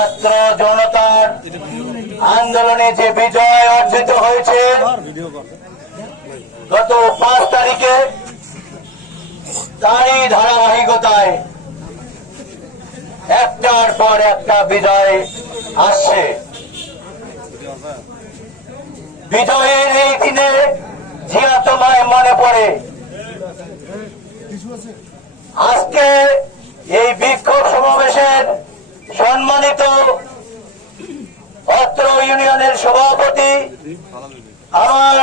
ছাত্র জনতার আন্দোলনে যে বিজয় অর্জিত হয়েছে, গত পাঁচ তারিখে তারই ধারাবাহিকতায় একটার পর একটা বিজয় আসছে। বিজয়ের এই দিনে জিয়া তোমায় মনে পড়ে। আজকে এই বিক্ষোভ সমাবেশের সম্মানিত অত্র ইউনিয়নের সভাপতি, আমার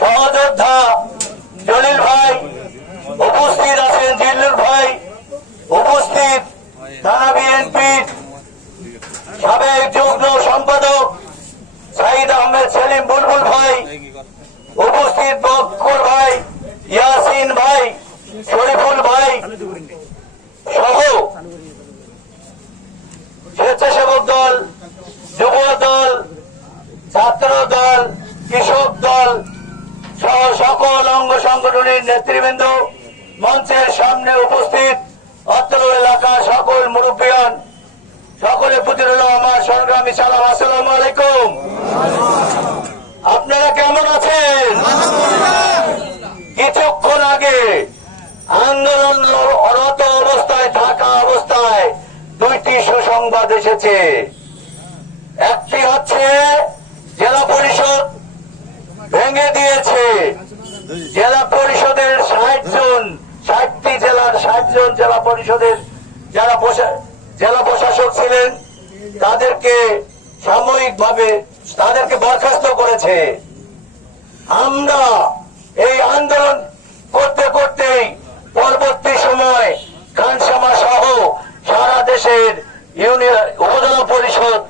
সহযোদ্ধা জলিল ভাই, উপস্থিত আছেন জিল্লুর ভাই, উপস্থিত থানা বিএনপির সাবেক যুগ্ম সম্পাদক সাইদ আহমেদ সেলিম বুলবুল ভাই সংগঠনের নেতৃবৃন্দ, মঞ্চের সামনে উপস্থিত অত্র এলাকার সকল মুরব্বিয়ান, সকলের প্রতি রইল আমার সংগ্রামী সালাম। আসসালামু আলাইকুম। আপনারা কেমন আছেন? কিছুক্ষণ আগে আন্দোলন অরত অবস্থায়, থাকা অবস্থায় দুইটি সুসংবাদ এসেছে একটি হচ্ছে জেলা পরিষদ ভেঙে দিয়েছে জেলা পরিষদের ষাট জন ষাটটি জেলার ষাট জন জেলা পরিষদের যারা জেলা প্রশাসক ছিলেন, তাদেরকে সাময়িকভাবে, তাদেরকে বরখাস্ত করেছে। আমরা এই আন্দোলন করতে করতেই পরবর্তী সময় খানসামা সহ সারা দেশের ইউনিয়ন, উপজেলা পরিষদ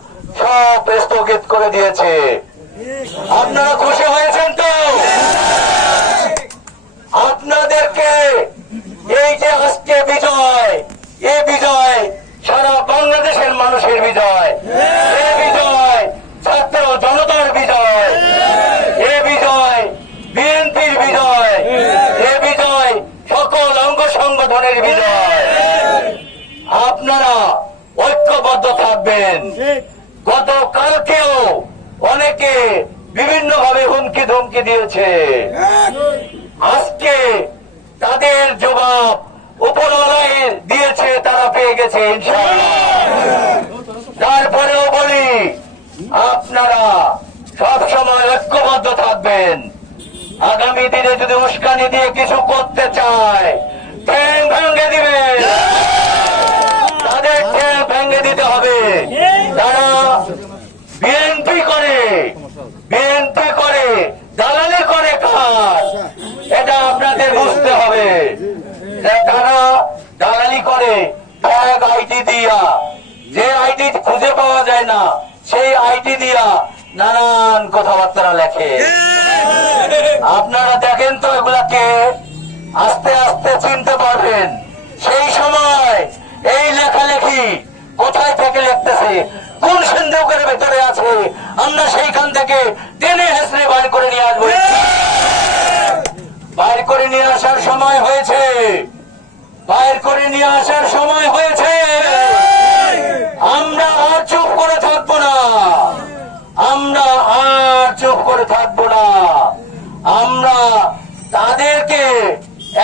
সব স্থগিত করে দিয়েছে। আপনারা খুশি হয়েছেন তো? আপনাদেরকে এই যে আজকে বিজয় এ বিজয় সারা বাংলাদেশের মানুষের বিজয় এ বিজয় ছাত্র জনতার বিজয় এ বিজয় বিএনপির বিজয় এ বিজয় সকল অঙ্গ সংগঠনের বিজয়। আপনারা ঐক্যবদ্ধ থাকবেন। গতকালকেও অনেকে বিভিন্ন ভাবে হুমকি ধমকি দিয়েছে। আজকে তাদের জবাব উপরওয়ালায় দিয়েছে তারা পেয়ে গেছে তারপরেও বলি আপনারা সব সময় ঐক্যবদ্ধ থাকবেন। আগামী দিনে যদি উস্কানি দিয়ে কিছু করতে চায় ঠ্যাং ভেঙে দিবেন তাদের ঠ্যাং ভেঙে দিতে হবে। তারা বিএনপি করে বিএনপি করে, দালালি করে কাজ। এটা আপনাদের বুঝতে হবে। তারা দালালি করে ট্যাগ আইডি দিয়া। যে আইডি খুঁজে পাওয়া যায় না, সেই আইডি দিয়া নানান কথাবার্তা লেখে। আপনারা দেখেন তো এগুলাকে আস্তে আস্তে চিনতে পারবেন। সেই সময় এই লেখালেখি কোথায় থেকে লিখতেছে? কোন সিন্ধুকের ভেতরে আছে? আমরা সেইখান থেকে টেনে হেসড়ে বার করে নিয়ে আসব। বাইর করে নিয়ে আসার সময় হয়েছে। বাইর করে নিয়ে আসার সময় হয়েছে।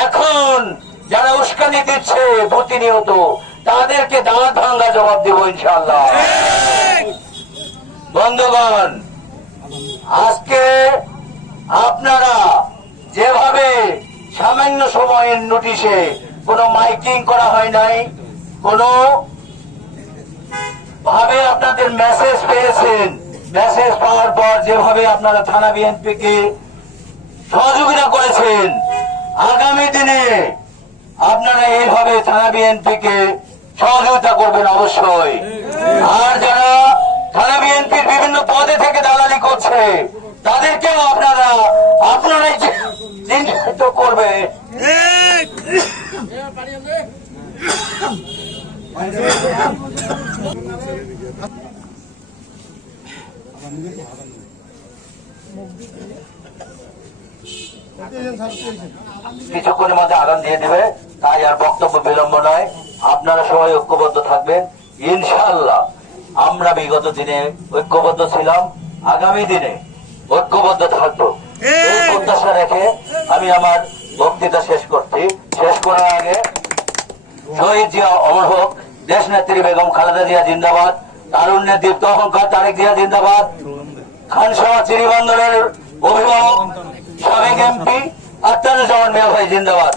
এখন যারা উস্কানি দিচ্ছে, প্রতিনিয়ত তাদেরকে দাঁত ভাঙ্গা জবাব দেবো ইনশাল্লাহ বন্ধুগণ, আজকে আপনারা যেভাবে সামান্য সময়ের নোটিশে কোনো মাইকিং করা হয় নাই, কোনো ভাবে আপনাদের মেসেজ পেয়েছেন, মেসেজ পাওয়ার পর যেভাবে আপনারা থানা বিএনপি কে সহযোগিতা করেছেন আগামী দিনে আপনারা এইভাবে থানা বিএনপি কে সহযোগিতা করবেন অবশ্যই। আর যারা থানা বিএনপির বিভিন্ন পদে থেকে দালালি করছে, তাদেরকেও আপনারা, আপনারাই চি- চিহ্নিত করবে। কিছুক্ষণের মধ্যে আগাম দিয়ে দেবে তাই আর বক্তব্য বিলম্ব নয়। আপনারা সবাই ঐক্যবদ্ধ থাকবেন। ইনশাআল্লাহ আমরা বিগত দিনে ঐক্যবদ্ধ ছিলাম আগামী দিনে ঐক্যবদ্ধ থাকব। এই প্রত্যাশা রেখে আমি আমার বক্তৃতা শেষ করছি। শেষ করার আগে শহীদ জিয়া অমর হোক দেশ নেত্রী বেগম খালেদা জিয়া জিন্দাবাদ তারুণ্যের দীপ্ত অহংকার তারেক জিয়া জিন্দাবাদ খানসভা চিরিবন্দরের অভিভাবক সাবেক এমপি আত্মানুজ্জামান মিয়া ভাই জিন্দাবাদ